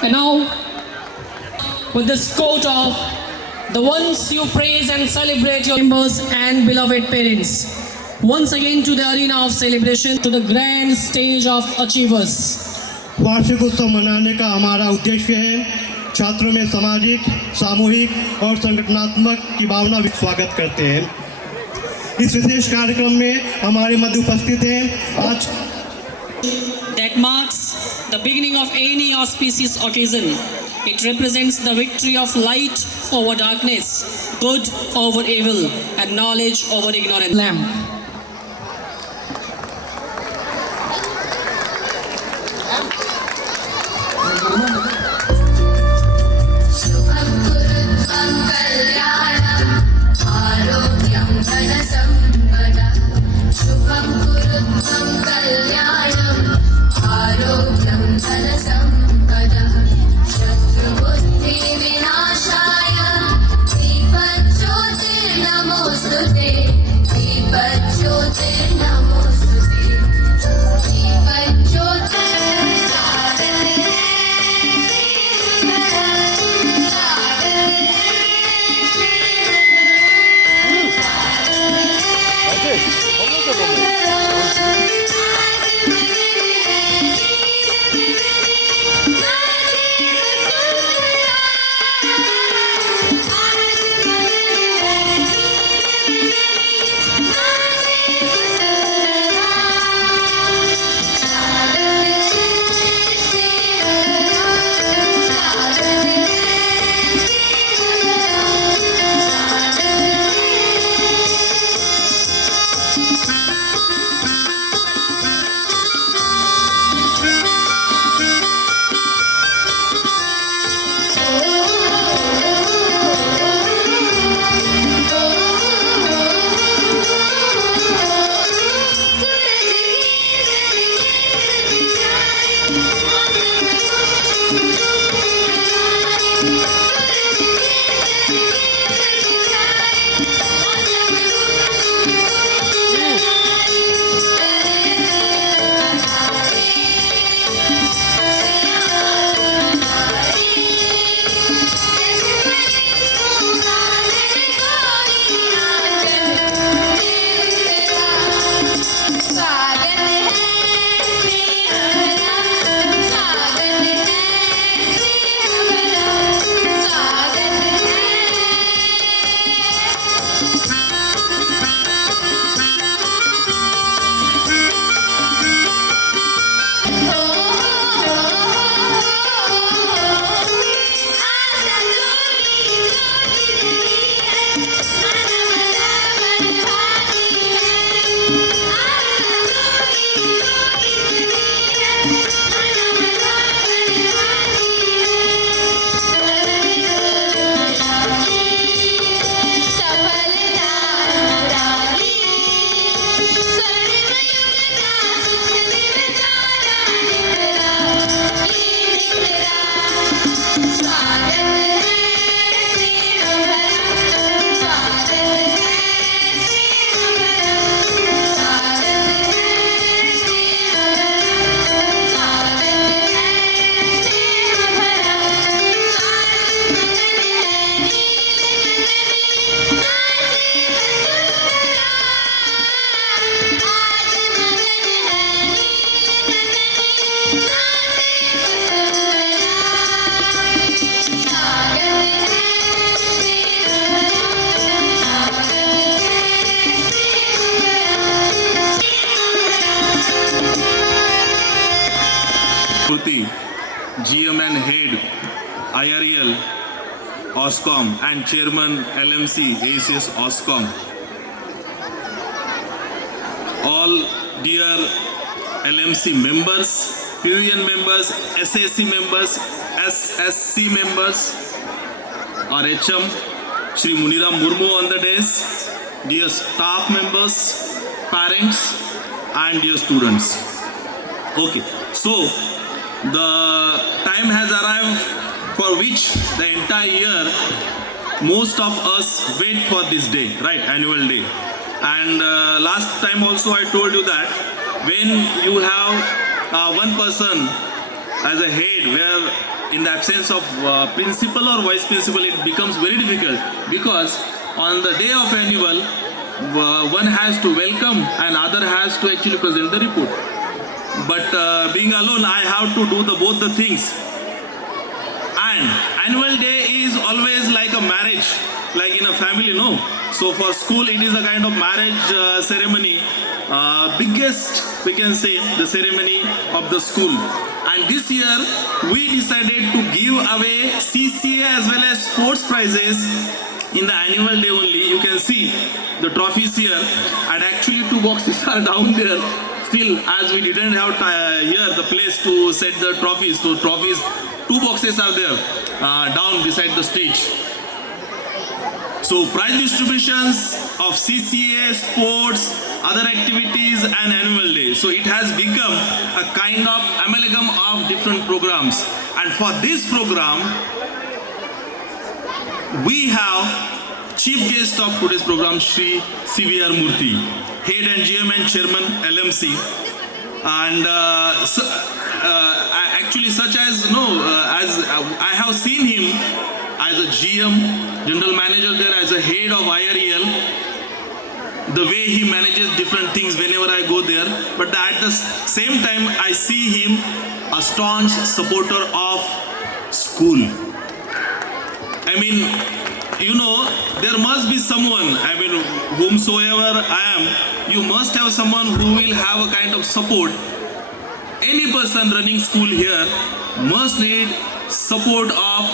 And now, with this quote of the ones you praise and celebrate your members and beloved parents, once again to the arena of celebration, to the grand stage of achievers. वार्षिक उत्सव मनाने का हमारा उद्देश्य है छात्रों में सामाजिक, सामूहिक और संगठनात्मक की भावना भी स्वागत करते हैं। इस विशेष कार्यक्रम में हमारे मध्य उपस्थित हैं आज That marks the beginning of any auspicious occasion. It represents the victory of light over darkness, good over evil, and knowledge over ignorance. Lamp. GMN Head, IREL, OSCOM and Chairman LMC, ACS OSCOM. All dear LMC members, PUN members, SAC members, SSC members, our HM, Shri Muniram Murmu on the days, dear staff members, parents and dear students. Okay, so the time has arrived for which the entire year most of us wait for this day, right, annual day. And last time also I told you that when you have one person as a head, where in the absence of principal or vice principal, it becomes very difficult, because on the day of annual, one has to welcome and other has to actually present the report. But being alone, I have to do both the things. And annual day is always like a marriage, like in a family, no? So for school, it is a kind of marriage ceremony. Biggest, we can say, the ceremony of the school. And this year, we decided to give away CCA as well as sports prizes in the annual day only. You can see the trophies here, and actually 2 boxes are down there. Still, as we didn't have here the place to set the trophies, so trophies, 2 boxes are there down beside the stage. So prize distributions of CCA, sports, other activities and annual day. So it has become a kind of amalgam of different programs. And for this program, we have chief guest of today's program, Shri CVR Murthy, head and GM and chairman LMC. And actually, such as as I have seen him as a GM, general manager there, as a head of IREL, the way he manages different things whenever I go there. But at the same time, I see him a staunch supporter of school. I mean, there must be someone, whomsoever I am, you must have someone who will have a kind of support. Any person running school here must need support of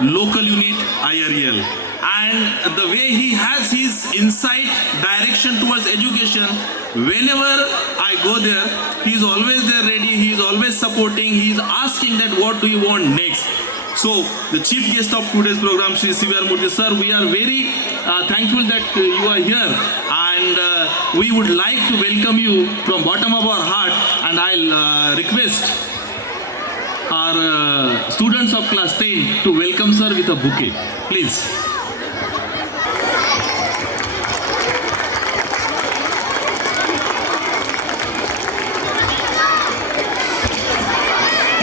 local unit IREL. And the way he has his insight, direction towards education, whenever I go there, he is always there ready, he is always supporting, he is asking that what do you want next. So, the chief guest of today's program, Shri CVR Murthy sir, we are very thankful that you are here, and we would like to welcome you from bottom of our heart, and I'll request our students of class 10 to welcome sir with a bouquet. Please.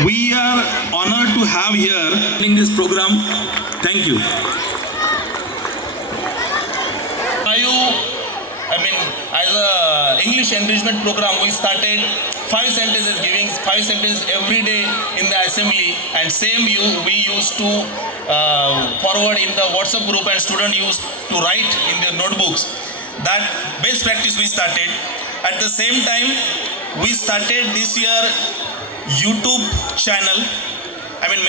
We are honored to have here in this program. Thank you. As a English enrichment program, we started 5 sentences, giving 5 sentences every day in the assembly, and same we used to forward in the WhatsApp group, and students used to write in their notebooks. That best practice we started. At the same time, we started this year YouTube channel.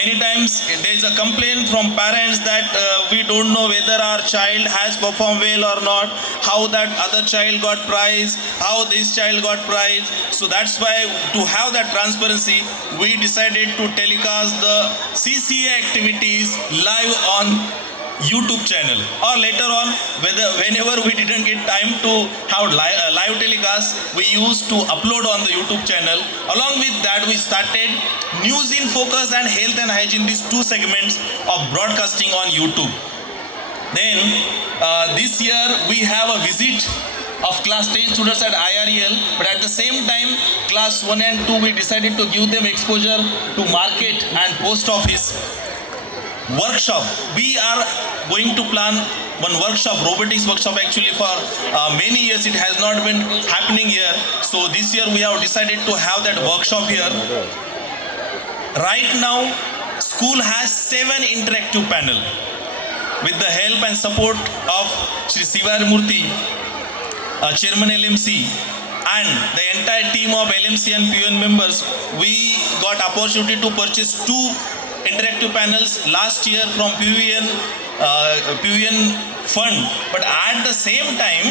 Many times there is a complaint from parents that we don't know whether our child has performed well or not, how that other child got prize, how this child got prize. So that's why, to have that transparency, we decided to telecast the CCA activities live on YouTube channel, or later on, whenever we didn't get time to have live telecast, we used to upload on the YouTube channel. Along with that, we started News in Focus and Health and Hygiene, these 2 segments of broadcasting on YouTube. Then this year we have a visit of class 10 students at IREL, but at the same time, class 1 and 2, we decided to give them exposure to market and post office. Workshop. We are going to plan one workshop, robotics workshop. Actually, for many years it has not been happening here. So this year we have decided to have that workshop here. Right now, school has 7 interactive panel. With the help and support of Shri CVR Murthy, Chairman LMC, and the entire team of LMC and PUN members, we got opportunity to purchase 2 interactive panels last year from PUN fund. But at the same time,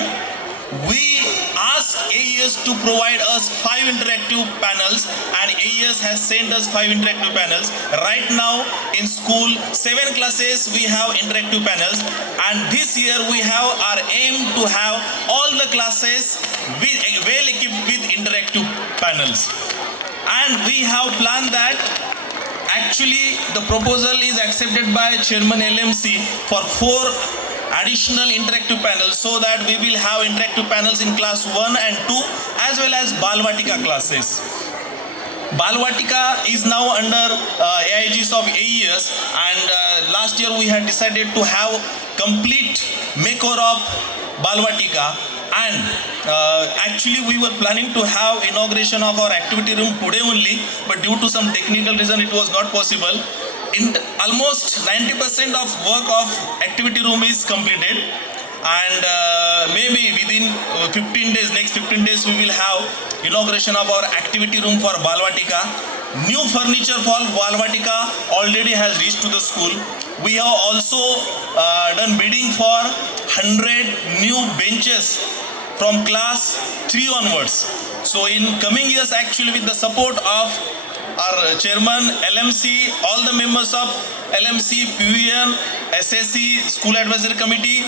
we asked AES to provide us 5 interactive panels, and AES has sent us 5 interactive panels. Right now in school, 7 classes we have interactive panels, and this year we have our aim to have all the classes well equipped with interactive panels. And we have planned that. Actually, the proposal is accepted by Chairman LMC for 4 additional interactive panels, so that we will have interactive panels in class 1 and 2 as well as Balvatika classes. Balvatika is now under AIGs of AES, and last year we had decided to have complete makeover of Balvatika, and actually we were planning to have inauguration of our activity room today only, but due to some technical reason it was not possible. In almost 90% of work of activity room is completed, and maybe within 15 days, next 15 days we will have inauguration of our activity room for Balvatika. New furniture for Balvatika already has reached to the school. We have also done bidding for 100 new benches from class 3 onwards. So in coming years, actually with the support of our chairman, LMC, all the members of LMC, PUN, SSC, School Advisory Committee,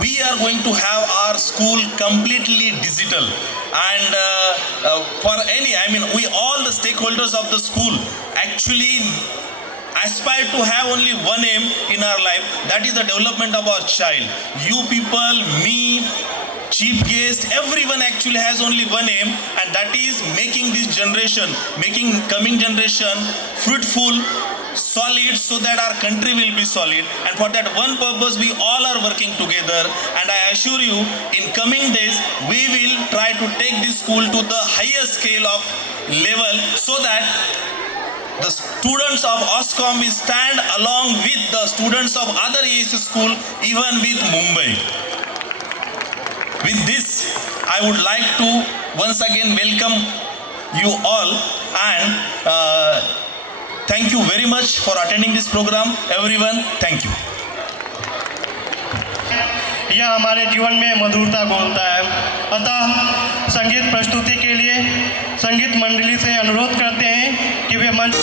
we are going to have our school completely digital, and for any, we all the stakeholders of the school actually aspire to have only one aim in our life, that is the development of our child. You people, me, chief guest, everyone actually has only one aim, and that is making this generation, making coming generation fruitful, solid, so that our country will be solid. And for that one purpose we all are working together, and I assure you in coming days we will try to take this school to the highest scale of level, so that the students of OSCOM will stand along with the students of other AIS school, even with Mumbai. With this, I would like to once again welcome you all, and thank you very much for attending this program. Everyone, thank you. यह हमारे जीवन में मधुरता घोलता है। अतः संगीत प्रस्तुति के लिए संगीत मंडली से अनुरोध करते हैं कि वे मंच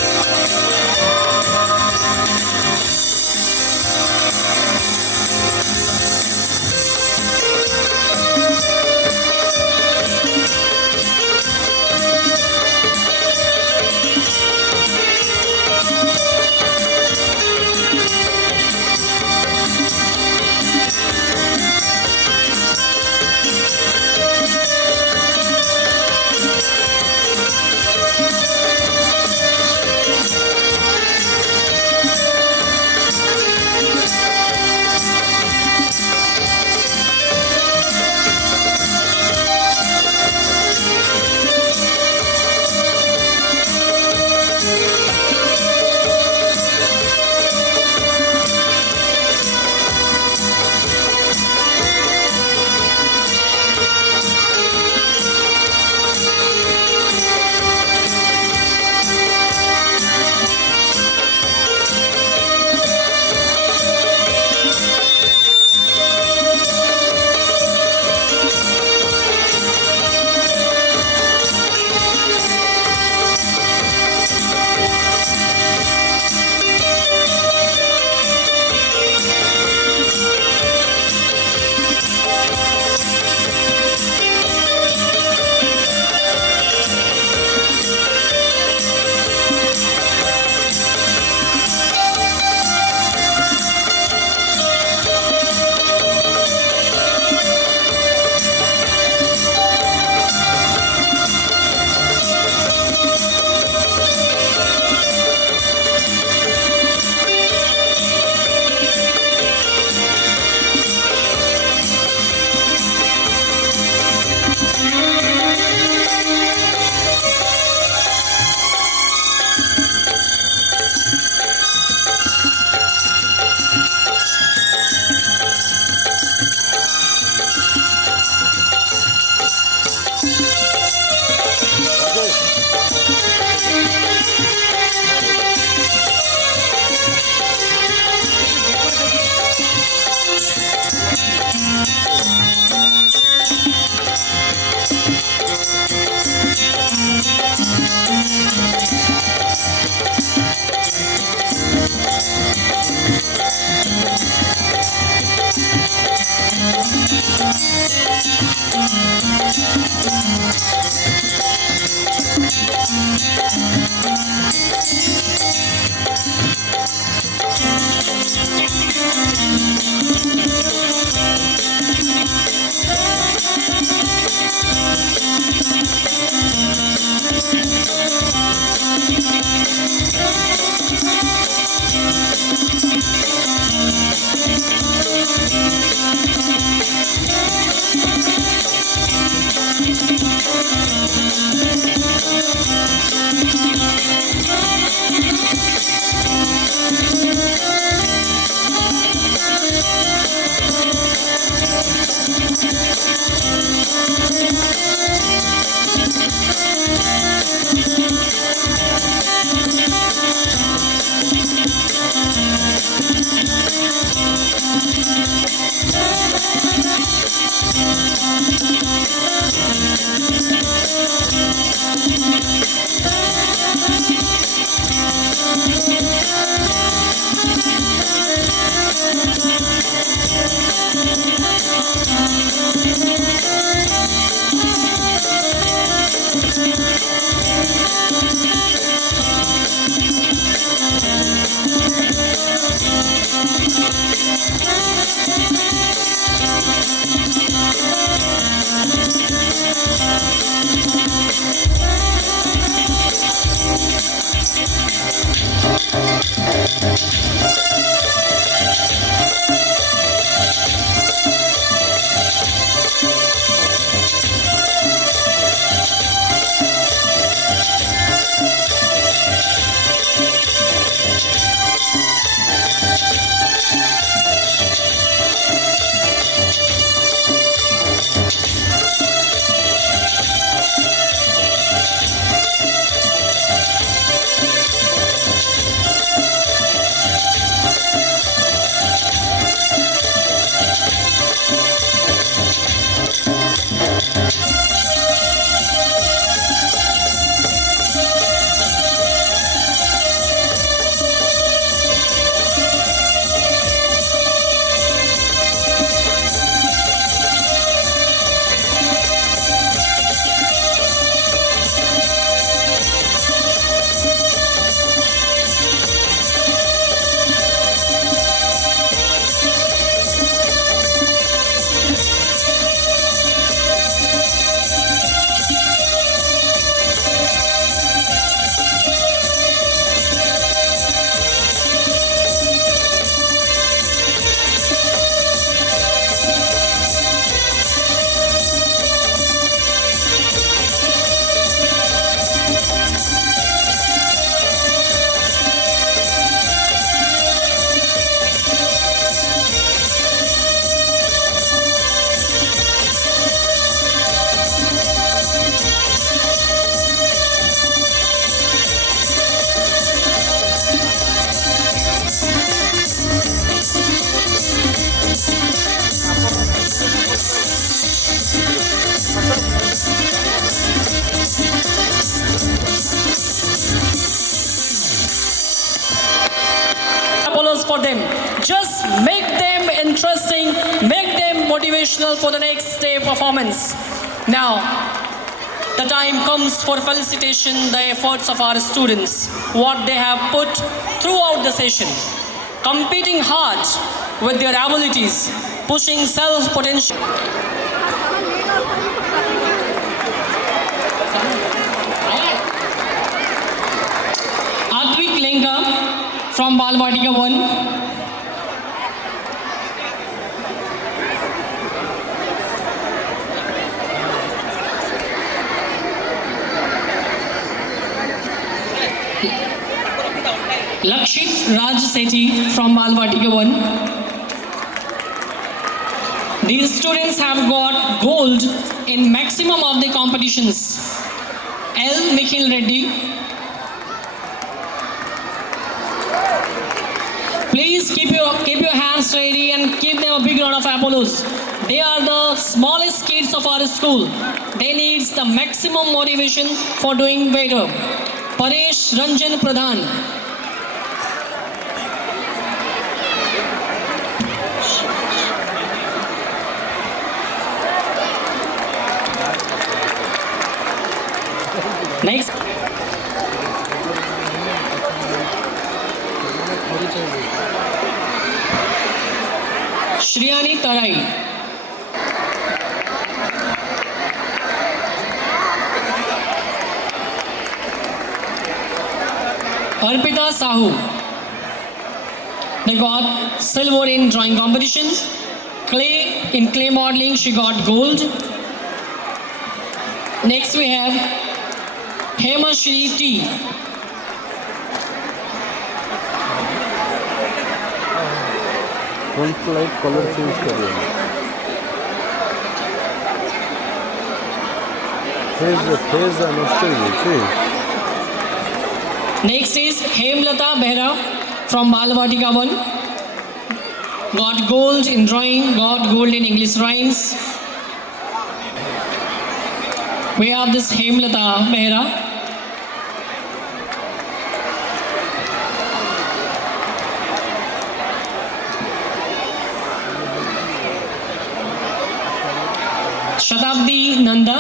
Apollos for them. Just make them interesting, make them motivational for the next day performance. Now, the time comes for felicitation the efforts of our students, what they have put throughout the session, competing hard with their abilities, pushing self-potential. Advik Lenga from Balvatika 1. Lakshit Raj Sethi from Balvatika 1. These students have got gold in maximum of the competitions. L. Nikhil Reddy. Please keep your hands ready and give them a big round of applause. They are the smallest kids of our school. They need the maximum motivation for doing better. Paresh Ranjan Pradhan. Next. Shriyani Tarai. Arpita Sahu. They got silver in drawing competition. In clay modeling, she got gold. Next we have Hema Shri T. Front light colour change करिए phase understood. Next is Hemlata Behra from Balvatika 1. Got gold in drawing, got gold in English rhymes. We have this Hemlata Behra. Shatabdi Nanda.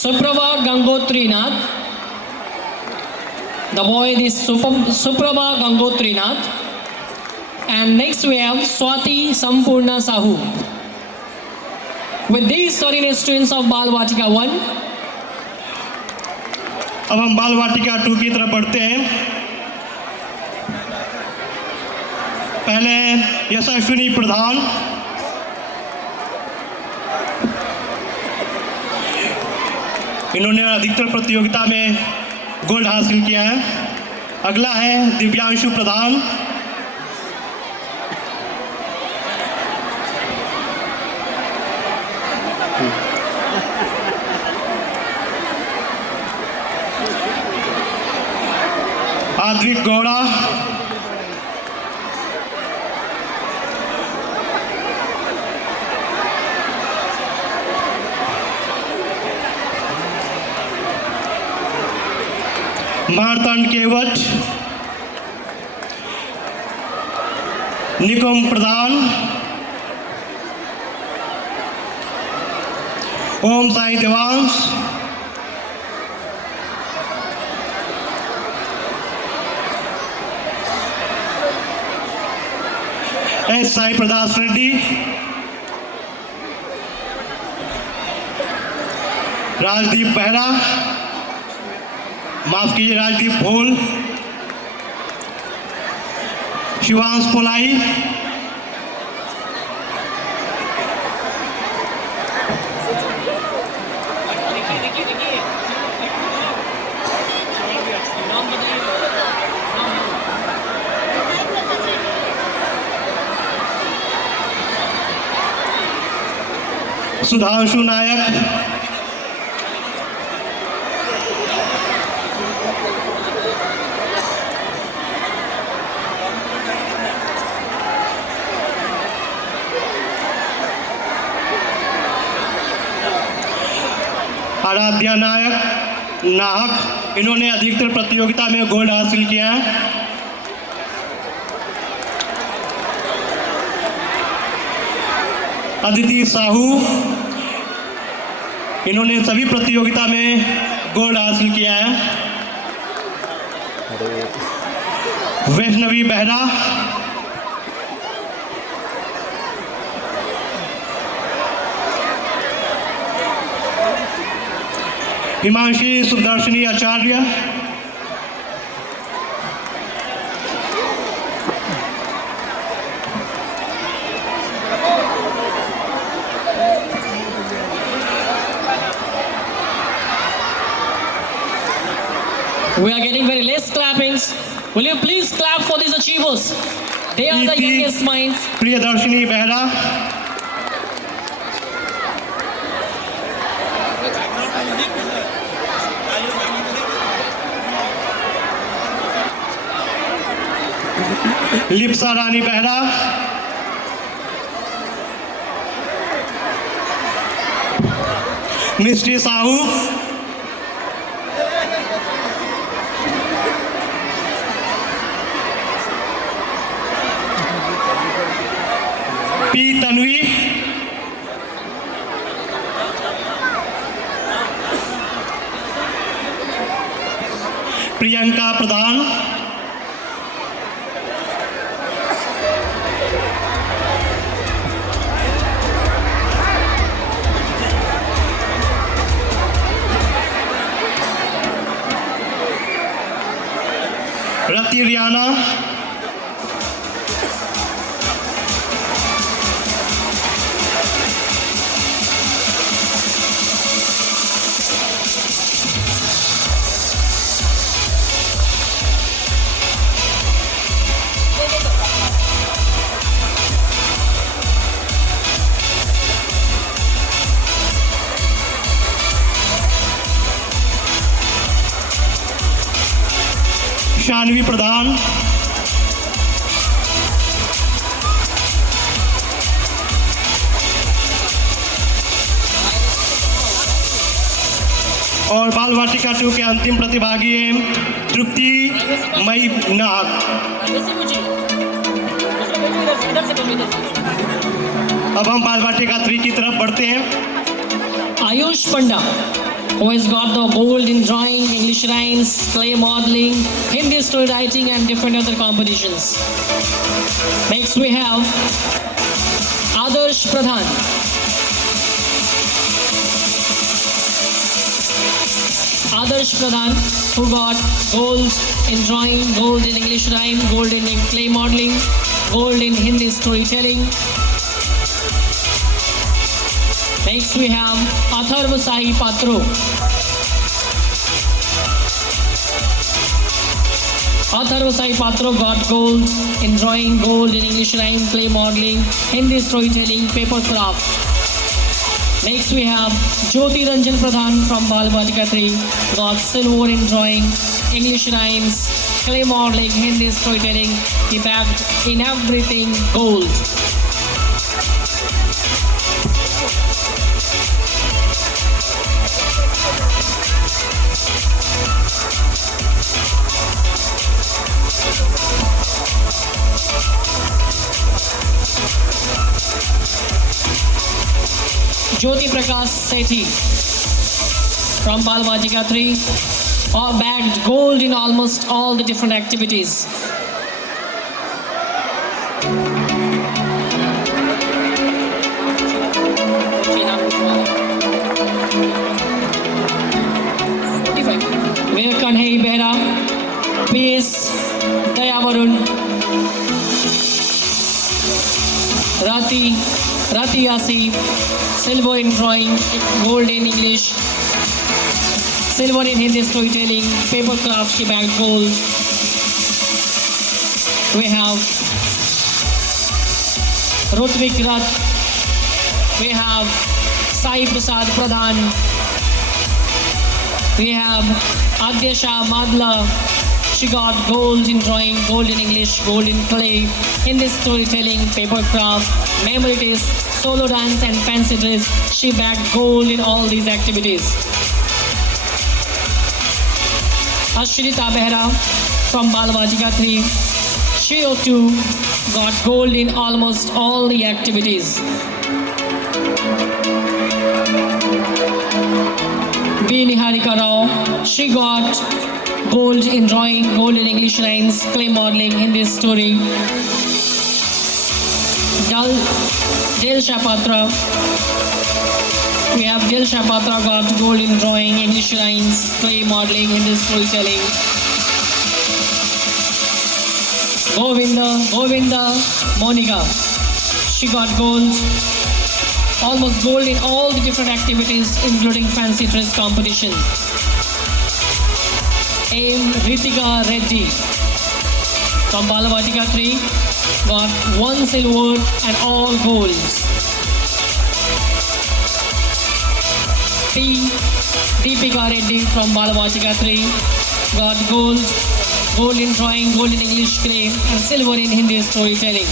Suprabha Gangotrinath. The boy is Suprabha Gangotrinath. And next we have Swati Sampurna Sahu. With these 13 students of Bal Vatika 1, अब हम बाल वाटिका 2 की तरफ बढ़ते हैं। पहले यशस्विनी प्रधान, इन्होंने अधिकतर प्रतियोगिता में गोल्ड हासिल किया है। अगला है दिव्यांशु प्रधान, आद्विक गौड़ा, मार्तंड केवट, निकुम प्रधान, ओम साई देवांश, एस साई प्रदास रेड्डी, राजदीप बेहरा, माफ कीजिए राजदीप भोल, शिवांश पोलाई, सुधांशु नायक, आराध्या नाहक, इन्होंने अधिकतर प्रतियोगिता में गोल्ड हासिल किया है। अदिति साहू, इन्होंने सभी प्रतियोगिता में गोल्ड हासिल किया है। वैष्णवी बेहरा, हिमांशी सुदर्शनी आचार्य, we are getting very less clappings. Will you please clap for these achievers? They are the youngest minds. Priyadarshini Behera, Lipsa Rani Behera, Mistry Sahu, P Tanvi, Priyanka Pradhan, Rati Riyana, Shanvi Pradhan, और बाल वाटिका 2 के अंतिम प्रतिभागी हैं तृप्ति मई नाग। अब हम बाल वाटिका 3 की तरफ बढ़ते हैं। Ayush Panda. who has got the gold in drawing, English rhymes, clay modeling, Hindi story writing, and different other competitions. Next we have Adarsh Pradhan. Adarsh Pradhan, who got gold in drawing, gold in English rhyme, gold in clay modeling, gold in Hindi storytelling. Next we have Atharva Sai Patro. Atharva Sai Patro got gold in drawing, gold in English rhyme, clay modeling, Hindi storytelling, paper craft. Next we have Jyoti Ranjan Pradhan from Balvatika 3, got silver in drawing, English rhymes, clay modeling, Hindi storytelling. He bagged in everything gold. Jyoti Prakash Sethi from Balvajika 3 bagged gold in almost all the different activities. Veer Kanhai Behra, PS Dayavarun, Rati Asif, silver in drawing, gold in English, silver in Hindi storytelling, paper craft, she bagged gold. We have Rutvik Rath, we have Sai Prasad Pradhan, we have Adyasha Madla, she got gold in drawing, gold in English, gold in clay, Hindi storytelling, paper craft, memory test, solo dance and fancy dress. She bagged gold in all these activities. Ashrita Behra from Balvajika 3. She too got gold in almost all the activities. B. Niharika Rao. She got gold in drawing, gold in English rhymes, clay modeling, Hindi story. Dilsha Patra. We have Dilsha Patra got gold in drawing, English rhymes, clay modeling, Hindi storytelling. Govinda Monica. She got gold, almost gold in all the different activities, including fancy dress competition. M. Ritika Reddy from Balavatika 3 got 1 silver and all golds. T. Deepika Reddy from Balavatika 3 got gold in drawing, gold in English clay, and silver in Hindi storytelling.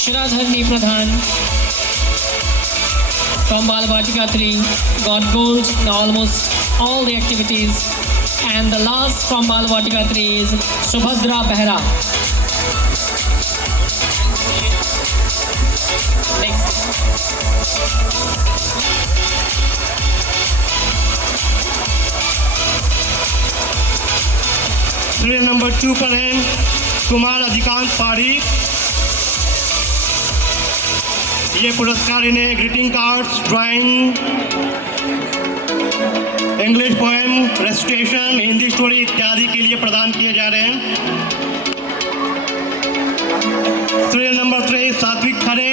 Shradharni Pradhan from Balavatika 3 got gold in almost all the activities. And the last from Balvatika 3 is Subhadra Behra. Next. Serial number 2 पर हैं कुमार अधिकांत पारी. ये पुरस्कार इन्हें greeting cards, drawing, English poem, recitation, Hindi story इत्यादि के लिए प्रदान किए जा रहे हैं. Serial number 3 Satvik Khare.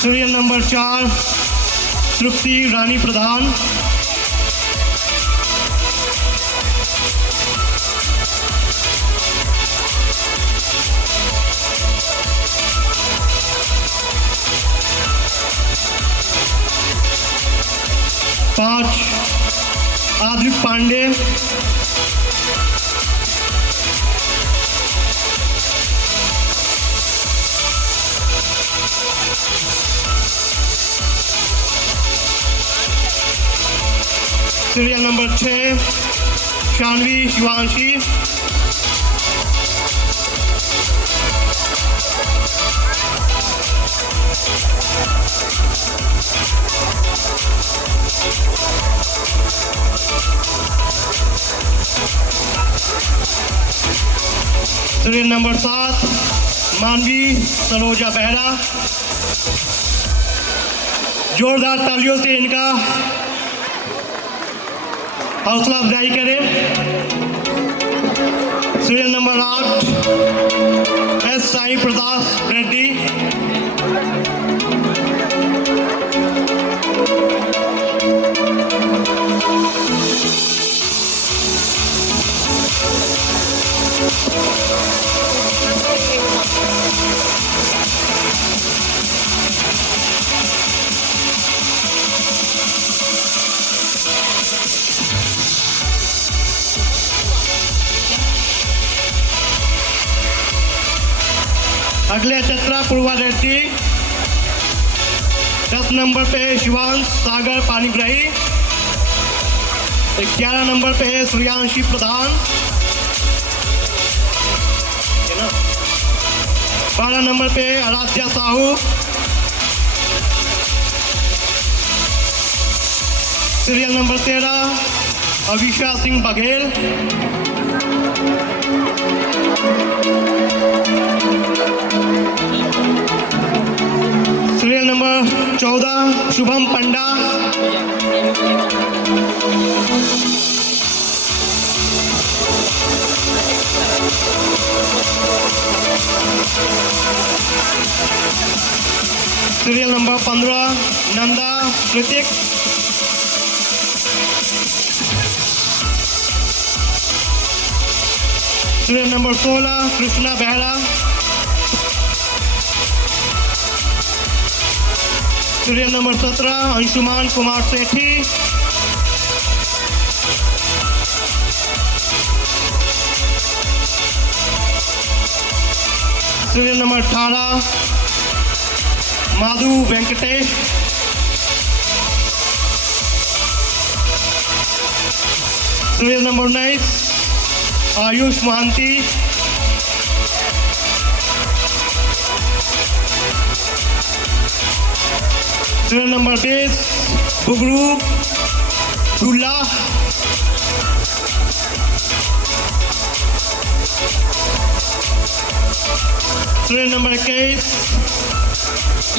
Serial number 4 Tripti Rani Pradhan. Aditya Pandey. Serial number 6 Shanvi Shivanshi. Serial number 7 Manvi Saroja Behera. जोरदार तालियों से इनका हौसला अफजाई करें। Serial number 8 S Sai Pratap Reddy. अगले चतरा पूर्वा रेड्डी। 10 नंबर पे है शिवांश सागर पानीग्राही। 11 नंबर पे है श्रेयांशी प्रधान। 12 नंबर पे Aradhya Sahu. Serial number 13 Avisha Singh Baghel. Serial number 14 Shubham Panda. Serial number 15 Nanda Kritik. Serial number 16 Krishna Behera. Serial number 17 Anshuman Kumar Sethi. Serial number 18 Madhu Venkatesh. Serial number 19 Ayush Mahanty. Serial number 20 Bugru Dulla. Serial number 21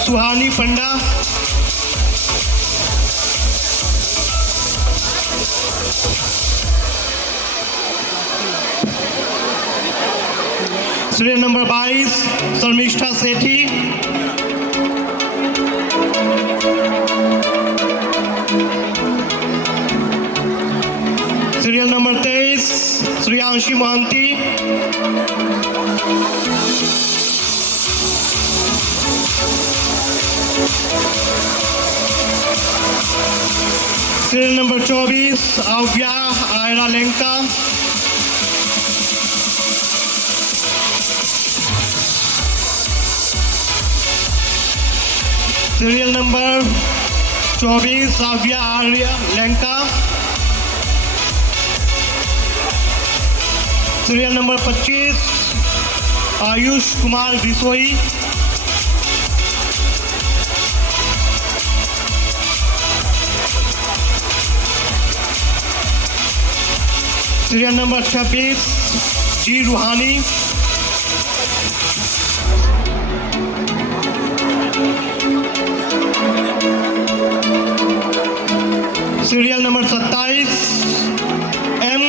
Suhani Panda. Serial number 22 Sharmistha Sethi. Serial number 23 Shreyanshi Mahanty. Serial number 24 Avya Aira Lenka. Serial number 24 Avya Arya Lenka. Serial number 25 Ayush Kumar Bisoi. Serial number 26 G Ruhani. Serial number 27 M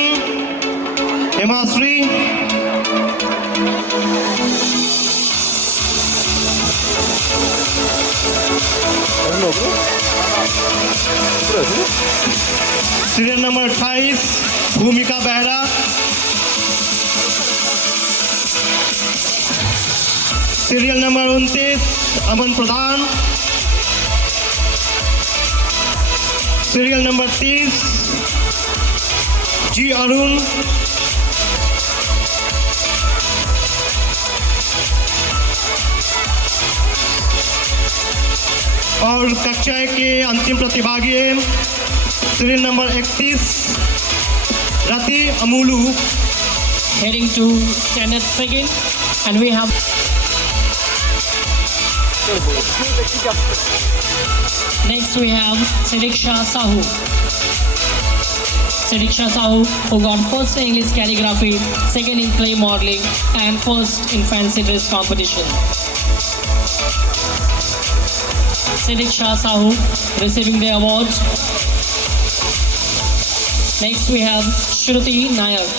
Hemashree. Serial number 28 Bhumika Behera. Serial number 29 Aman Pradhan. Serial number 30 G Arun. और कक्षा के अंतिम प्रतिभागी serial number 31, Rati Amulu. Heading to 10th second, and we have next we have Sidiksha Sahu. Sidiksha Sahu, who got first in English calligraphy, second in clay modeling, and first in fancy dress competition. Sidiksha Sahu receiving the award. Next we have Shruti Nayak.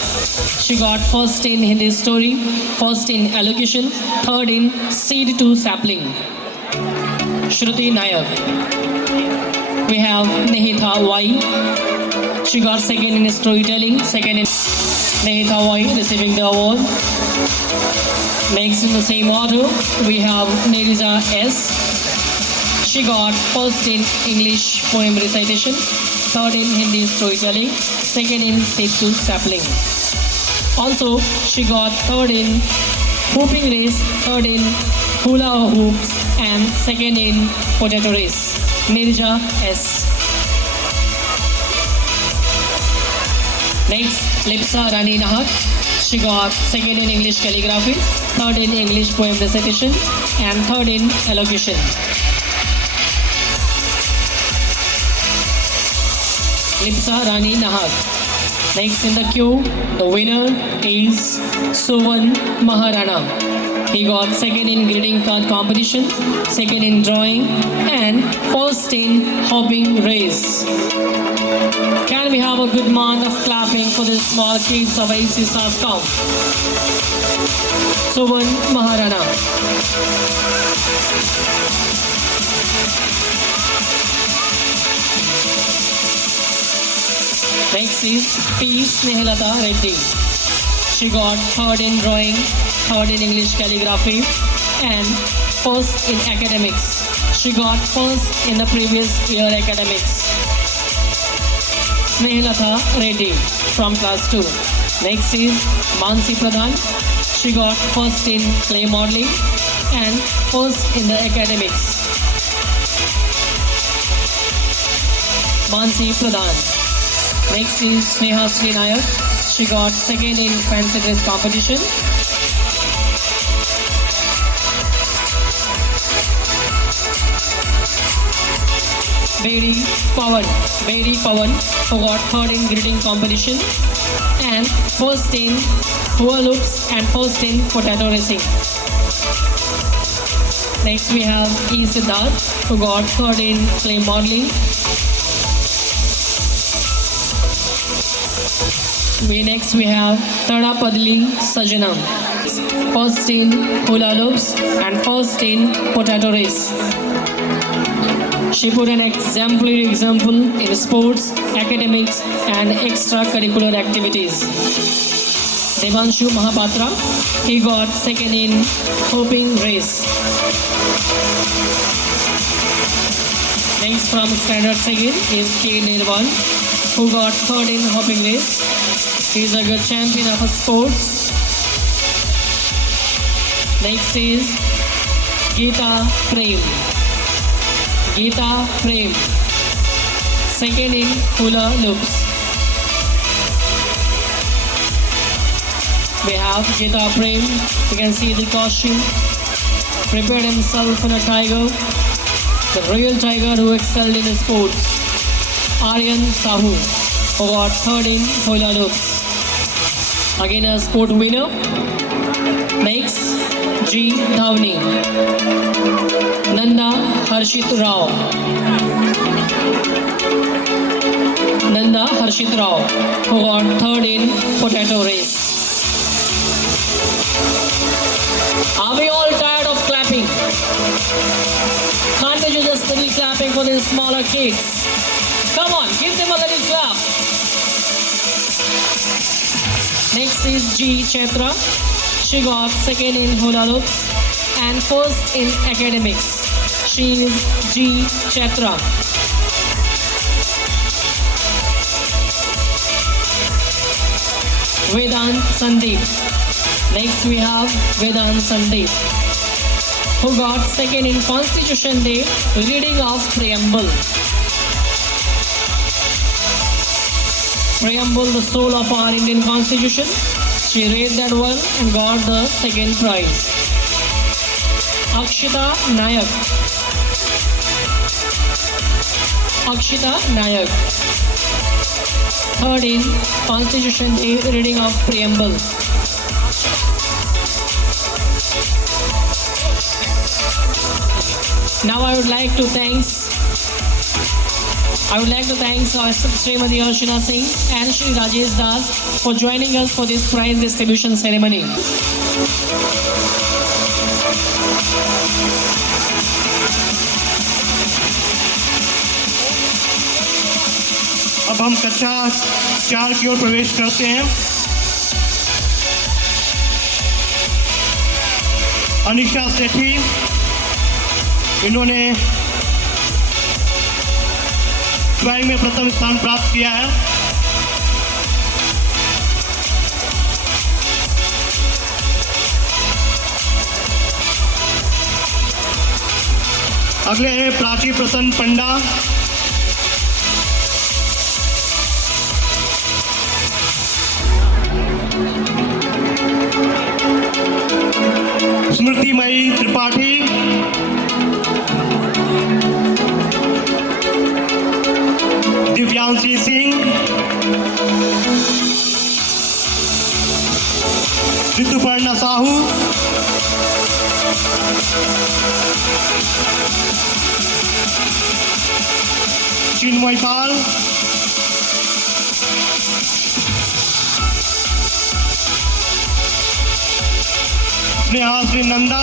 She got first in Hindi story, first in allocution, third in seed to sapling. Shruti Nayak. We have Nehita Y. She got second in storytelling, second in Nehita Y receiving the award. Next in the same order, we have Neriza S. She got first in English poem recitation, third in Hindi storytelling, second in seed to sapling. Also, she got third in hooping race, third in hula hoops, and second in potato race. Nirja S. Next, Lipsa Rani Nahak. She got second in English calligraphy, third in English poem recitation, and third in allocution. Lipsa Rani Nahak. Next in the queue, the winner is Suvan Maharana. He got second in greeting card competition, second in drawing, and first in hopping race. Can we have a good amount of clapping for the small kids of AC Sascom? Suvan Maharana. Next is P. Snehalata Reddy. She got third in drawing, third in English calligraphy, and first in academics. She got first in the previous year academics. Snehalata Reddy from class 2. Next is Mansi Pradhan. She got first in clay modeling and first in the academics. Mansi Pradhan. Next is Sneha Sri Nayak. She got second in fancy dress competition. Bedi Pawan, who got third in greeting competition and first in hula loops and first in potato racing. Next we have E. Siddharth, who got third in clay modeling. Next we have Tada Padli Sajanam, first in hula loops and first in potato race. She put an exemplary example in sports, academics, and extracurricular activities. Devanshu Mahapatra, he got second in hooping race. Next from standard second is K. Nirvan, who got third in hopping race. He is a good champion of sports. Next is Geeta Prem. Geeta Prem, second in hula loops. We have Geeta Prem. You can see the costume. Prepared himself in a tiger, the real tiger who excelled in sports. Aryan Sahu, who got third in hula loops. Again a sport winner. Next, G. Dhawani. Nanda Harshit Rao. Nanda Harshit Rao, who got third in potato race. Are we all tired of clapping? Can't we do just a little clapping for these smaller kids? Come on, give them a little clap. Next is G. Chaitra. She got second in hula loops and first in academics. She is G. Chaitra. Vedant Sandeep. Next we have Vedant Sandeep, who got second in Constitution Day reading of preamble. preamble, the soul of our Indian Constitution. She read that one and got the second prize. Akshita Nayak. Akshita Nayak. Third in Constitution Day reading of preamble. Now I would like to thank Srimati Archana Singh and Shri Rajesh Das for joining us for this prize distribution ceremony. अब हम कक्षा 4 की ओर प्रवेश करते हैं। अनिशा सेठी, इन्होंने drawing में प्रथम स्थान प्राप्त किया है। अगले हैं प्राची प्रसन्न पंडा। स्मृतिमयी त्रिपाठी, दिव्यांशी सिंह, ऋतुपर्णा साहू, चिन्मय पाल, स्नेहाश्री नंदा,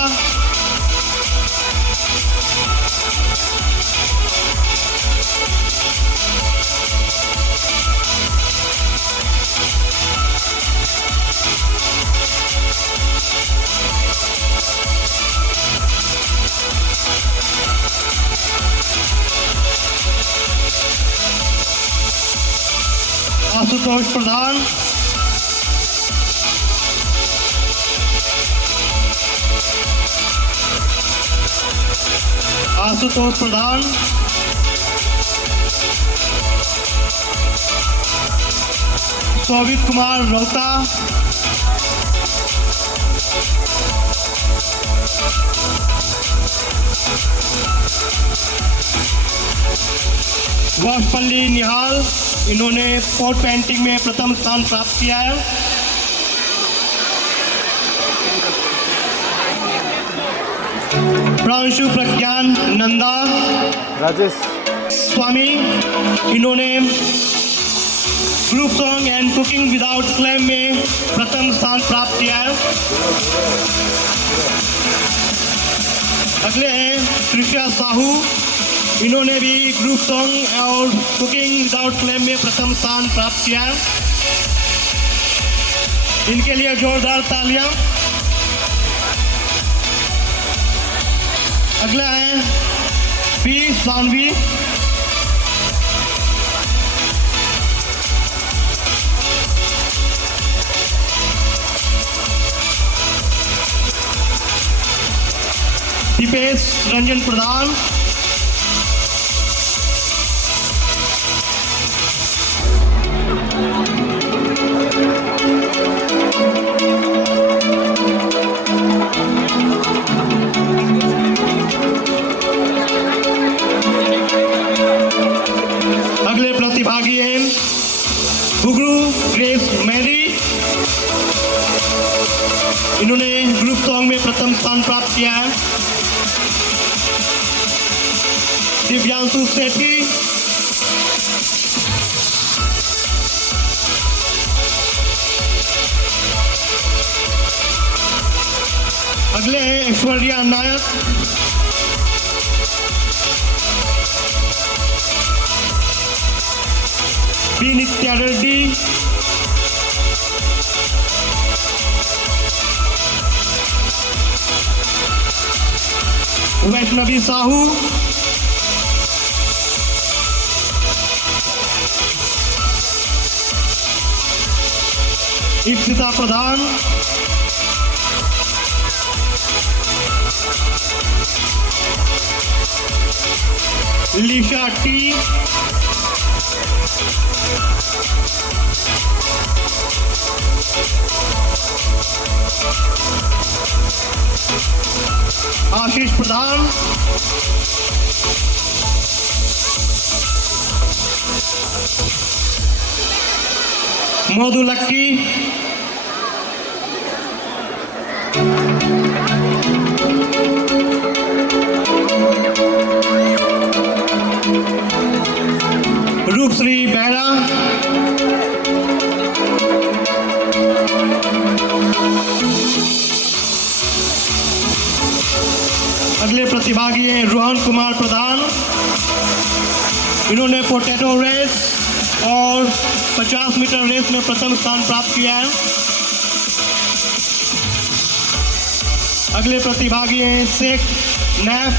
आशुतोष प्रधान, आशुतोष प्रधान, सौवित कुमार रौता, वशपल्ली निहाल, इन्होंने पोर्ट पेंटिंग में प्रथम स्थान प्राप्त किया है। प्रांशु प्रज्ञान नंदा राजेश स्वामी, इन्होंने group song and cooking without flame में प्रथम स्थान प्राप्त किया है। अगले हैं त्रिशा साहू, इन्होंने भी ग्रुप सॉन्ग और कुकिंग विदाउट फ्लेम में प्रथम स्थान प्राप्त किया है। इनके लिए जोरदार तालियां। अगला है पी सानवी, दीपेश रंजन प्रधान, अगले प्रतिभागी हैं गुगरू ग्रेस मैरी, इन्होंने ग्रुप सॉन्ग में प्रथम स्थान प्राप्त किया है। दिव्यांशु सेठी, अगले हैं ऐश्वर्या नायक, बी नित्या रेड्डी, वैष्णवी साहू, इप्सिता प्रधान, लीशा टी, आशीष प्रधान, मधु लक्की, रूपश्री बेहरा, अगले प्रतिभागी हैं रोहन कुमार प्रधान। इन्होंने पोटैटो रेस और 50 मीटर रेस में प्रथम स्थान प्राप्त किया है। अगले प्रतिभागी हैं शेख नैफ।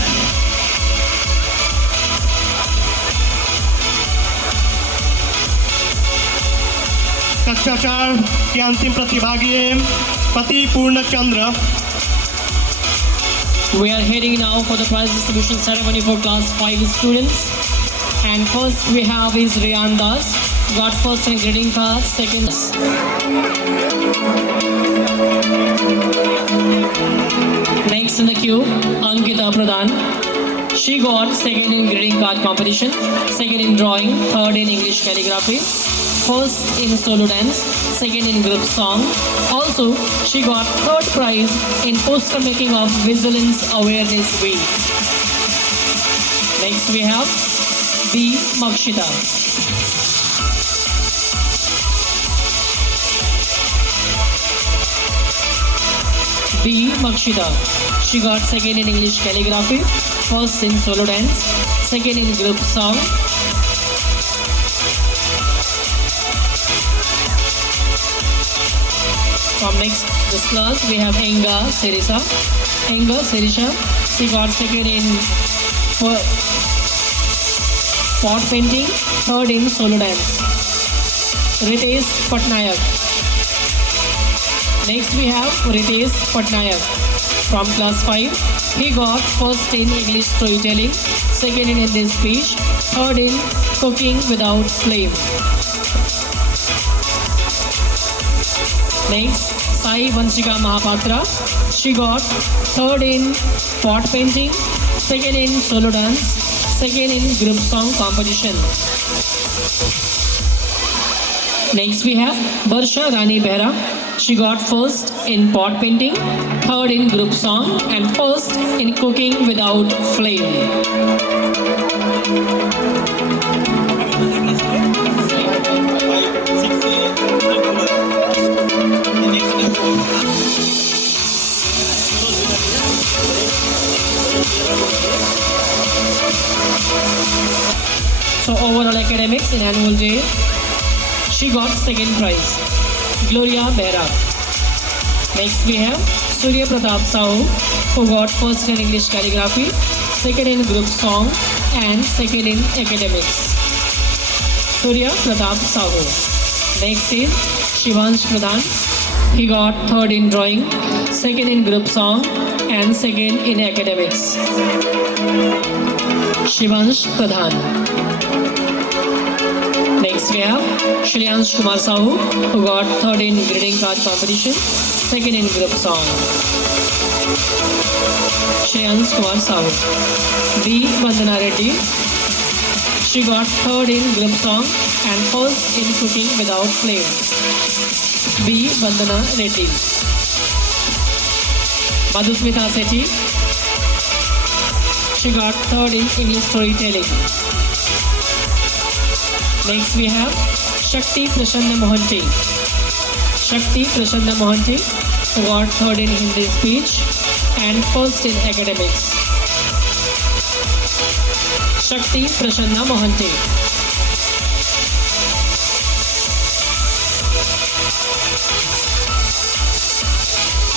कक्षा 4 के अंतिम प्रतिभागी हैं पति पूर्णचंद्र। We are heading now for the prize distribution ceremony for class 5 students. And first we have is Riyan Das, got first in grading card, second. Next in the queue, Ankita Pradhan. She got second in grading card competition, second in drawing, third in English calligraphy, first in solo dance, second in group song. Also, she got third prize in poster making of Vigilance Awareness Week. Next we have B. Makshita. B. Makshita. She got second in English calligraphy, first in solo dance, second in group song. From next this class we have Enga Sirisha. Enga Sirisha, she got second in pot painting, third in solo dance. Ritesh Patnaik. Next we have Ritesh Patnaik from class 5. He got first in English storytelling, second in Hindi speech, third in cooking without flame. Next, Sai Vanshika Mahapatra. She got third in pot painting, second in solo dance, second in group song competition. Next we have Barsha Rani Behra. She got first in pot painting, third in group song and first in cooking without flame. So overall academics in annual day, she got second prize. Gloria Behra. Next we have Surya Pratap Sahu, who got first in English calligraphy, second in group song and second in academics. Surya Pratap Sahu. Next is Shivansh Pradhan. He got third in drawing, second in group song and second in academics. Shivansh Pradhan. Next we have Shreyansh Kumar Sahu, who got third in grading card competition, second in group song. Shreyansh Kumar Sahu. B. Vandana Reddy. She got third in group song and first in cooking without flame. B. Vandana Reddy. Madhusmita Sethi. She got third in English storytelling. Next we have Shakti Prasanna Mohanty. Shakti Prasanna Mohanty, who got third in Hindi speech and first in academics. Shakti Prasanna Mohanty.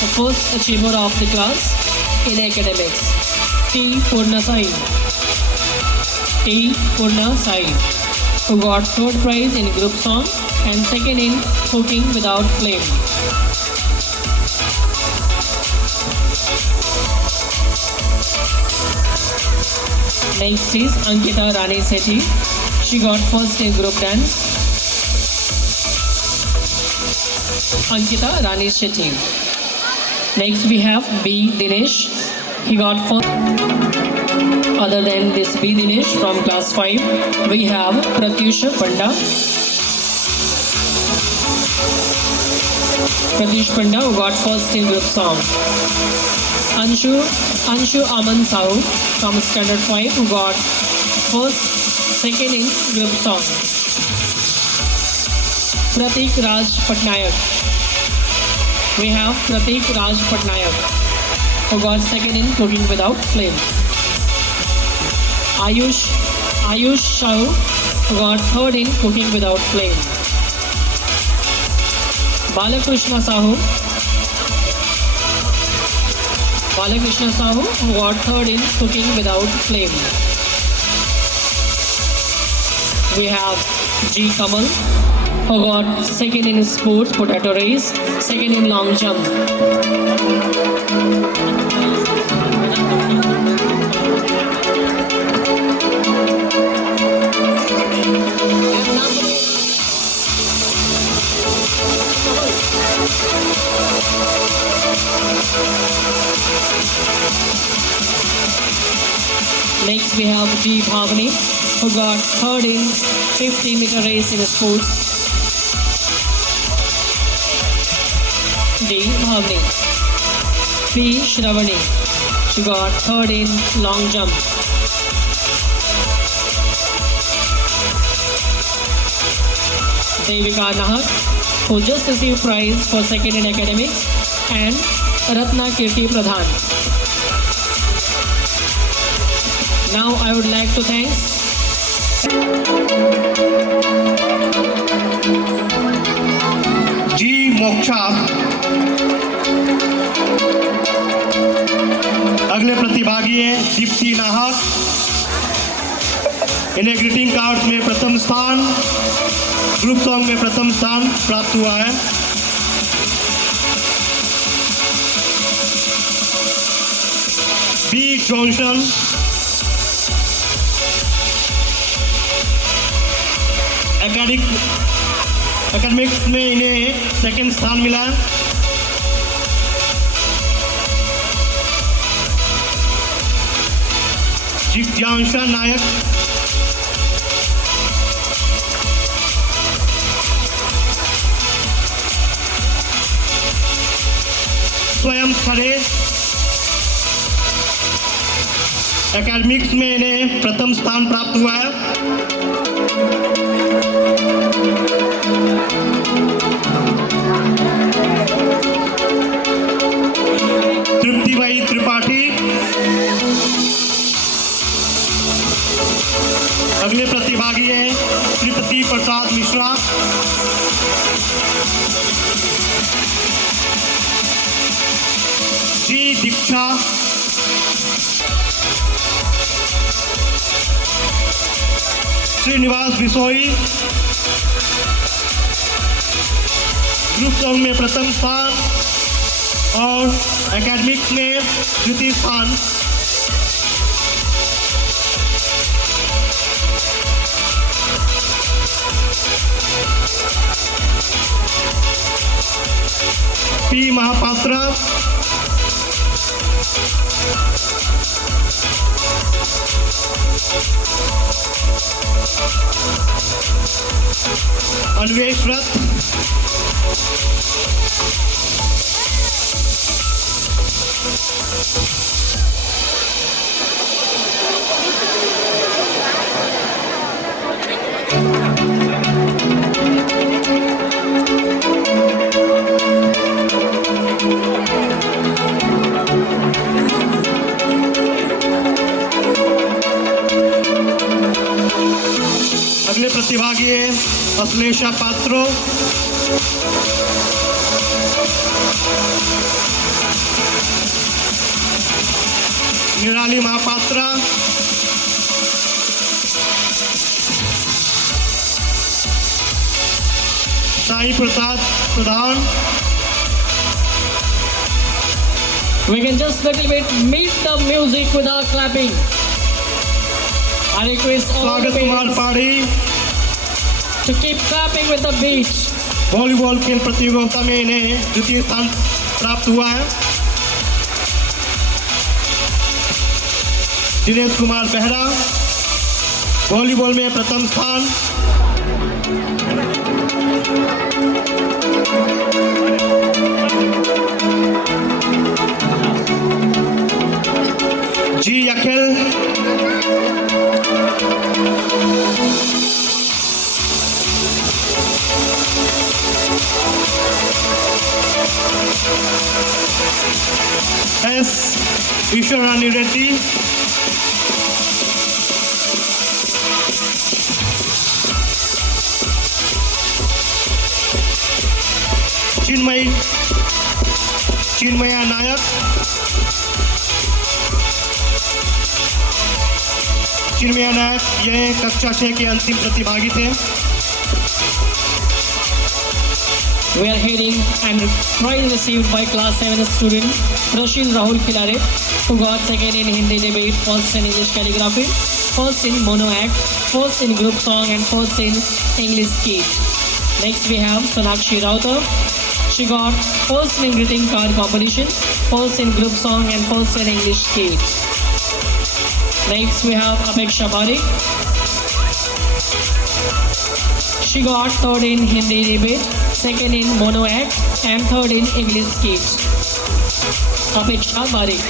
The first achiever of the class in academics, T. Purna Sai. T. Purna Sai, who got third prize in group song and second in cooking without flame. Next is Ankita Rani Sethi. She got first in group dance. Ankita Rani Shetty. Next we have B. Dinesh. He got first. Other than this B. Dinesh from class 5, we have Pratyush Panda. Pratyush Panda who got first in group song. Anshu Aman Sahu from standard 5 who got first, second in group song. Pratik Raj Patnaik. We have Pratik Raj Patnaik who got second in Cooking Without Flame. Ayush Shahu who got third in Cooking Without Flame. Balakrishna Sahu who got third in Cooking Without Flame. We have G. Kamal who got second in sports potato race, second in long jump. Next we have G. Bhavani who got third in 50-meter race in sports. D. Bhavani. P. Shravani. She got third in long jump. Devika Nahak who just received prize for second in academics, and Ratna Kirti Pradhan. Now I would like to thank G. Moksha. अगले प्रतिभागी हैं दीप्ति नाहक. इन्हें greeting cards में प्रथम स्थान, group song में प्रथम स्थान प्राप्त हुआ है. बी. जॉनसन. एकेडमिक्स में इन्हें सेकंड स्थान मिला है. जिज्ञासा नायक. स्वयं खरे. एकेडमिक्स में इन्हें प्रथम स्थान प्राप्त हुआ है. तृप्तिबाई त्रिपाठी. अगले प्रतिभागी हैं तृप्ति प्रसाद मिश्रा. जी. दीक्षा. श्रीनिवास बिसोई. ग्रुप सॉन्ग में प्रथम स्थान और एकेडमिक्स में तृतीय स्थान. पी. महापात्रा. अन्वेष रथ. अगले प्रतिभागी हैं अश्लेषा पात्रो. निराली महापात्रा. साई प्रसाद प्रधान. We can just little bit meet the music with our clapping. I request all the स्वागत कुमार parents पाड़ी to keep clapping with the beat. Volleyball खेल प्रतियोगिता में इन्हें द्वितीय स्थान प्राप्त हुआ है। दिनेश कुमार बेहरा वॉलीबॉल में प्रथम स्थान। जी अखिल एस ईश्वर रानी रेड्डी चिन्मया नायक यह कक्षा 6 के अंतिम प्रतिभागी थे। We are hearing and prize received by class 7 student Rashid Rahul Khilare, who got second in Hindi debate, first in English calligraphy, first in mono act, first in group song and first in English skit. Next we have Sonakshi Rauta. She got first in greeting card competition, first in group song and first in English skit. Next we have Apeksha Parekh. She got third in Hindi debate, second in mono act and third in English skit. Apeksha Parekh.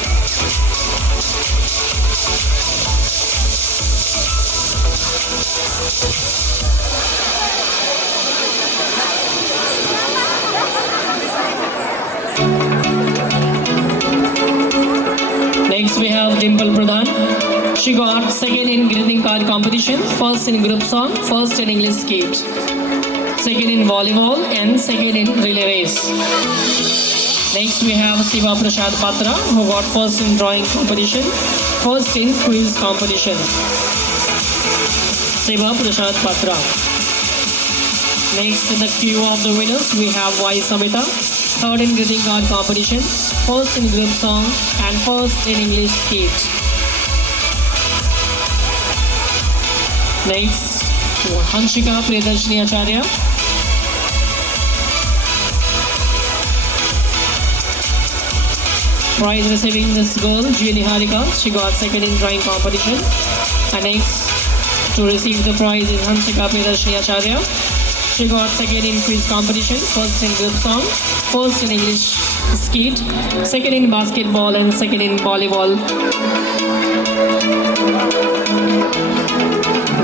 Next we have Dimple Pradhan. She got second in greeting card competition, first in group song, first in English skit, second in volleyball and second in relay race. Next we have Siva Prasad Patra, who got first in drawing competition, first in quiz competition. Siva Prasad Patra. Next in the queue of the winners we have Y Samita, third in greeting card competition, first in group song and first in English skit. Next, Hanshika Priyadarshini Acharya. Prize receiving this girl, G. Niharika. She got second in drawing competition. And next, to receive the prize is Hanshika Priyadarshini Acharya. She got second in quiz competition, first in group song, first in English skit, second in basketball and second in volleyball.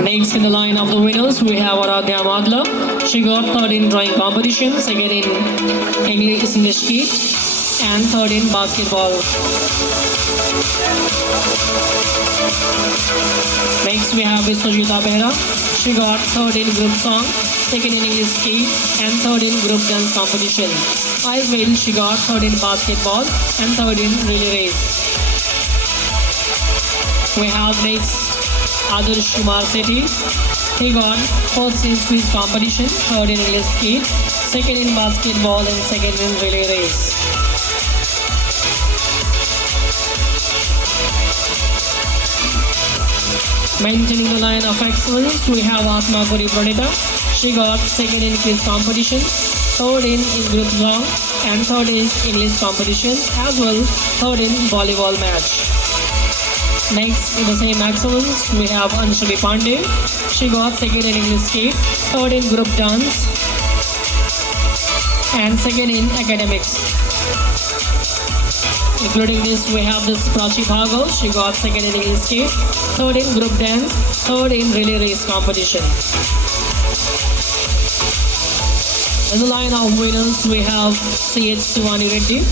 Next in the line of the winners, we have Aradhya Madla. She got third in drawing competition, second in English skit, and third in basketball. Next we have Vishwajita Behra. She got third in group song, second in English skit, and third in group dance competition. As well, she got third in basketball and third in relay race. We have next Adarsh Kumar Sethi. He got first in quiz competition, third in English skit, second in basketball and second in relay race. Maintaining the line of excellence, we have Atma Puri Pranita. She got second in quiz competition, third in group song and third in English competition, as well third in volleyball match. Next, in the same excellence, we have Anshali Pandey. She got second in English skit, third in group dance, and second in academics. Including this, we have this Prachi Bhagal. She got second in English skit, third in group dance, third in relay race competition. In the line of winners, we have C.H. Sivani Reddy.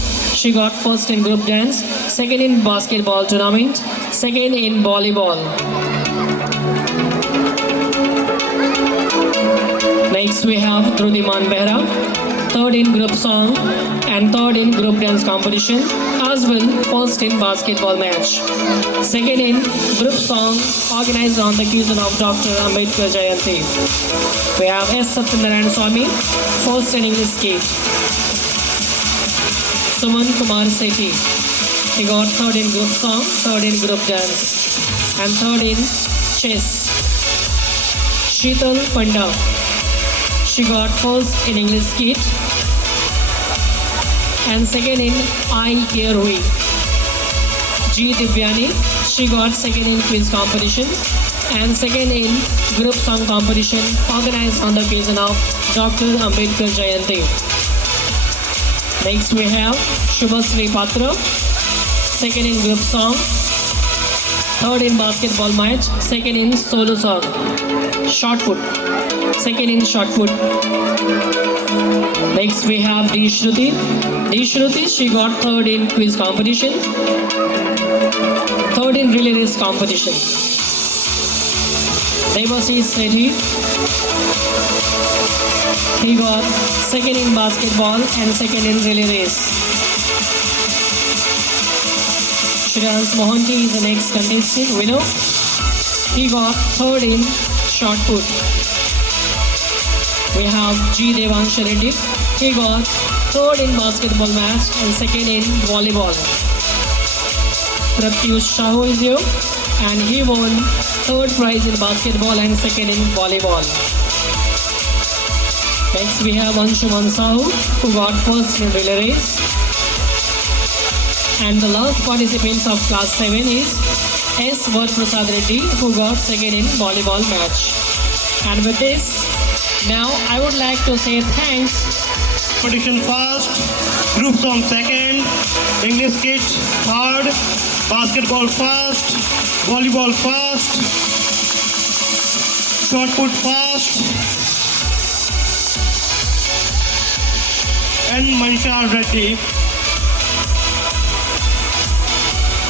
She got first in group dance, second in basketball tournament, second in volleyball. Next we have Dhrudiman Behra, third in group song and third in group dance competition, as well first in basketball match, second in group song organized on the occasion of Dr. Ambedkar Jayanti. We have S. Satyanarayan Swami, first in English skit. Suman Kumar Sethi, he got third in group song, third in group dance, and third in chess. Sheetal Panda, she got first in English skit and second in I Hear We. G Divyani, she got second in quiz competition and second in group song competition organized on the occasion of Dr. Ambedkar Jayanti. Next we have Shubhasri Patra, second in group song, third in basketball match, second in solo song, shot put, second in shot put. Next we have D Shruti. D Shruti, she got third in quiz competition, third in relay race competition. Devasi Sethi, he got second in basketball and second in relay race. Shreyans Mohanty is the next contestant winner. He got third in shot put. We have G Devansha Reddy. He got third in basketball match and second in volleyball. Pratyush Shahu is here and he won third prize in basketball and second in volleyball. Next we have Anshuman Sahu who got first in relay race. And the last participants of class 7 is S. Var Prasad Reddy who got second in volleyball match. And with this, now I would like to say thanks. Competition first, group song second, English skit third, basketball first, volleyball first, shot put first, and Manisha Reddy.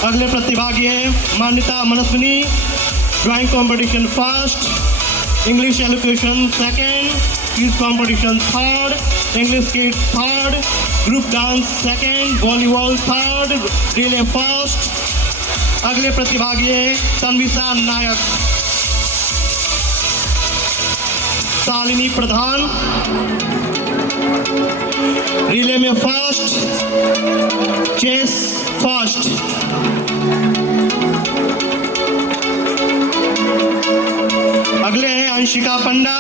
अगले प्रतिभागी हैं Manyata Manaswini, drawing competition first, English elocution second, quiz competition third, English skit third, group dance second, volleyball third, relay first. अगले प्रतिभागी हैं Tanvisa Nayak, Shalini Pradhan, relay में first, chess first. अगले हैं Anshika Panda,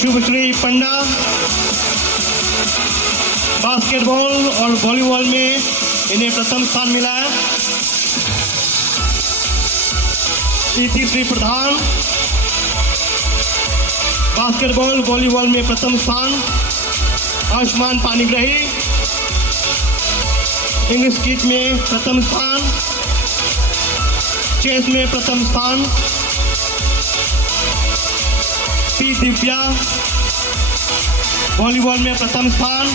Subhashree Panda, basketball और वॉलीबॉल में इन्हें प्रथम स्थान मिला है। श्री प्रधान, बास्केटबॉल वॉलीबॉल में प्रथम स्थान। आयुष्मान पानीग्राही, इंग्लिश स्किट में प्रथम स्थान, चेस में प्रथम स्थान। पी दिव्या, वॉलीबॉल में प्रथम स्थान।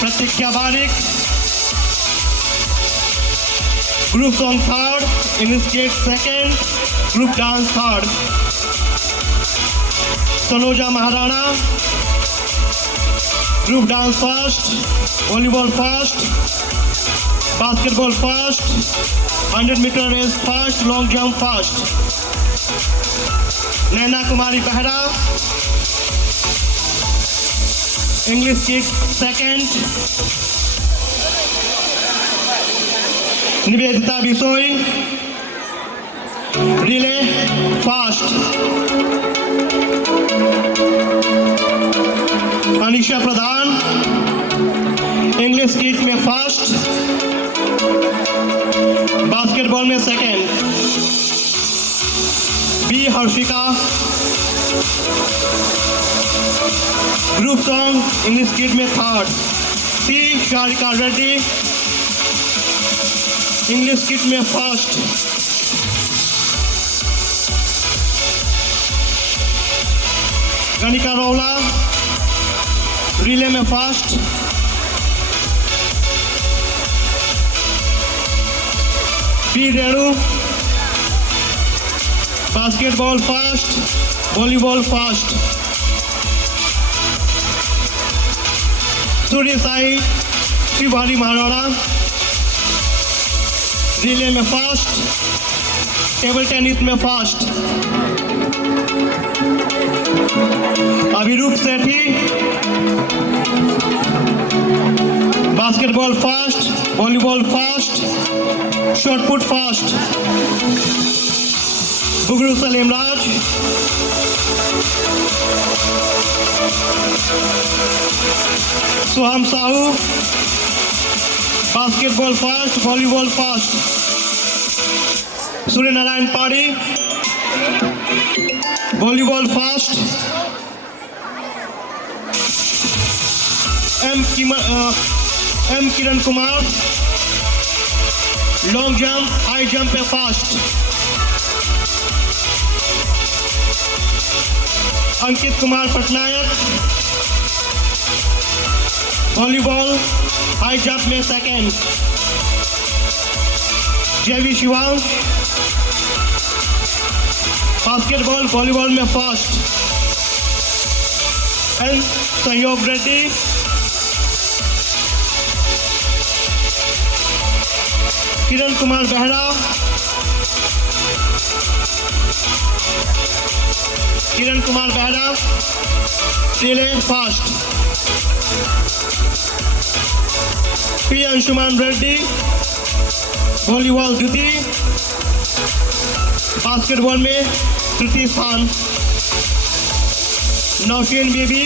Pratiksha Barik, group song third, English skit second, group dance third. Tanoja Maharana, group dance first, volleyball first, basketball first, 100 metre race first, long jump first. Naina Kumari Behera, English किक second. Nivedita Bisoi, relay first. Anisha Pradhan, English skit में first, basketball में second. B Harshika, group song English skit में third. C Sharika Reddy, English skit में first. Ganika Raula, relay में first. P Renu, basketball first, volleyball first. Surya Sai Shivali Maharana, relay में first, table tennis में first Abhirup Sethi, basketball first, volleyball first, shot put first Bugru Salimraj, Soham Sahu, basketball first, volleyball first, Surya Narayan Padhi, volleyball first, M Kiran Kumar, long jump, high jump पे first, Ankit Kumar Patnaik, volleyball high jump में second, JV Shivansh, basketball volleyball में first, N Sanyog Reddy, Kiran Kumar Behera, relay first, P Anshuman Reddy, volleyball द्वितीय, basketball में तृतीय स्थान, Nausheen baby,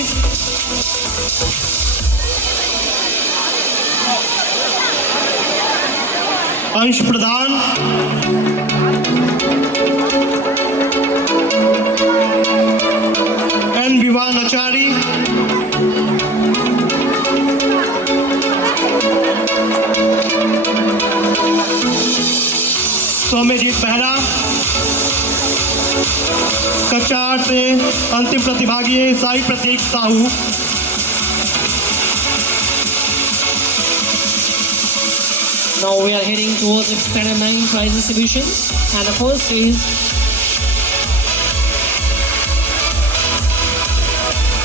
अंश प्रधान, N Vivaan आचारी, सौम्यजीत बेहरा, कक्षा 8 से अंतिम प्रतिभागी है साई प्रतीक Sahu, Now we are heading towards Standard 9 prize distribution, and the first is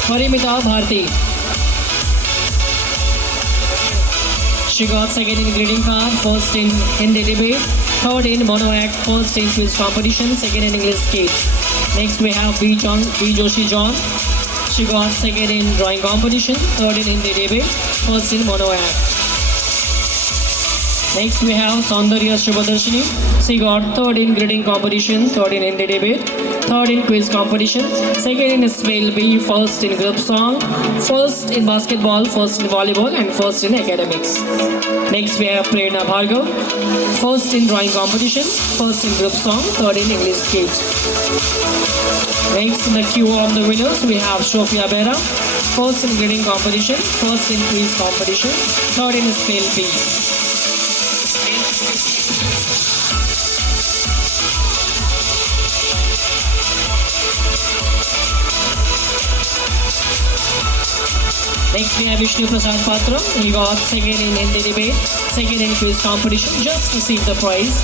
Parimita Bharti. She got second in greeting card, first in Hindi debate, third in mono act, first in quiz competition, second in English skate. Next we have B Joshi John. She got second in drawing competition, third in Hindi debate, first in mono act. Next we have Saundarya Shubhadarshini. She got third in greeting competition, third in Hindi debate, third in quiz competition, second in spell B, first in group song, first in basketball, first in volleyball, and first in academics. Next we have Prerna Bhargav. First in drawing competition, first in group song, third in English skate. Next in the queue of the winners we have Shofia Behra. First in greeting competition, first in quiz competition, third in spell B. Next we have Vishnu Prasad Patra. He got second in Hindi debate, second in quiz competition, just received the prize.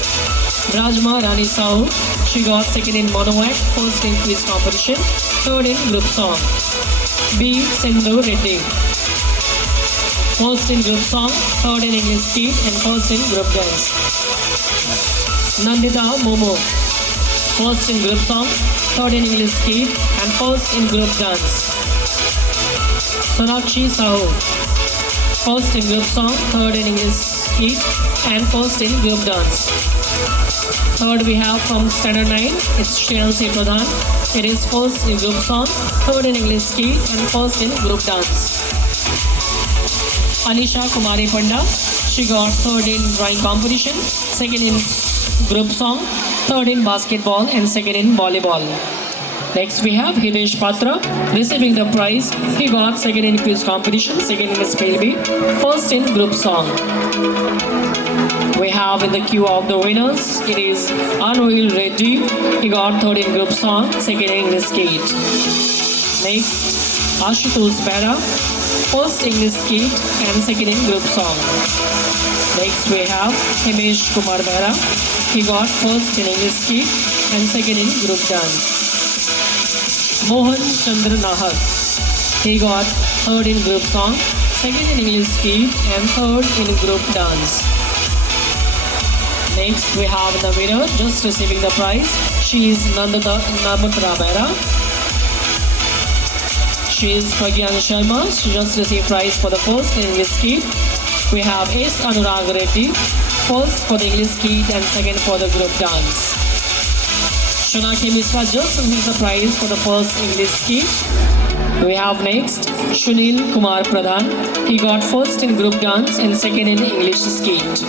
Rajma Rani Sahu. She got second in mono act, first in quiz competition, third in group song. B. Sindhu Reddy. First in group song, third in English skate, and first in group dance. Nandita Momo. First in group song, third in English skate, and first in group dance. Sonakshi Sahu. First in group song, third in English skate, and first in group dance. Third we have from Standard 9, it's Shreyansi Pradhan. It is first in group song, third in English skate, and first in group dance. Anisha Kumari Panda. She got third in drawing competition, second in group song, third in basketball, and second in volleyball. Next we have Hitesh Patra receiving the prize. He got second in quiz competition, second in spell bee, first in group song. We have in the queue of the winners, it is Anvil Reddy. He got third in group song, second in English skate. Next, Ashutosh Behra, first English skate and second in group song. Next we have Himesh Kumar Behra. He got first in English skate and second in group dance. Mohan Chandra Nahar. He got third in group song, second in English skate, and third in group dance. Next, we have the winner just receiving the prize. She is Namatra Bera. She is Pragyan Sharma. She just received prize for the first English skit. We have S. Anurag Reddy, first for the English skit and second for the group dance. Shonaki Misra just received the prize for the first English skit. We have next Shunil Kumar Pradhan. He got first in group dance and second in English skit.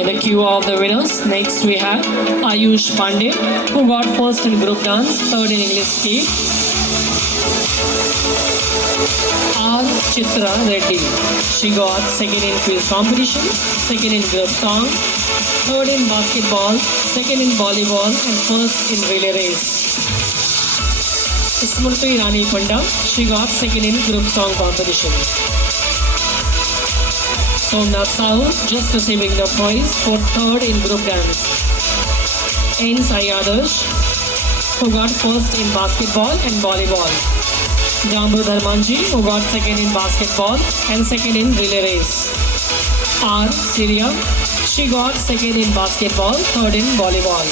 In the queue of the winners, next we have Ayush Pandey, who got first in group dance, third in English skit. R. Chitra Reddy. She got second in quiz competition, second in group song, third in basketball, second in volleyball, and first in relay race. Smriti Rani Panda. She got second in group song competition. Somnath Sahu just receiving the prize for third in group dance. N. Sai Adarsh, who got first in basketball and volleyball. Jambu Dharmanji, who got second in basketball and second in relay race. R. Syria, she got second in basketball, third in volleyball.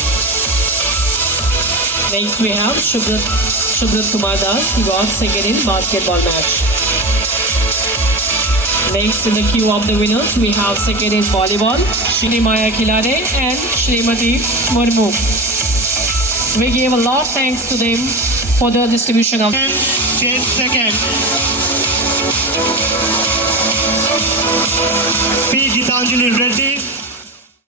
Next we have Shubhrat Kumar Das, he got second in basketball match. Next in the queue of the winners, we have second in volleyball, Shri Maya Khilare and Shrimati Murmu. We give a lot of thanks to them for the distribution of change second. P. Gitanjali Reddy,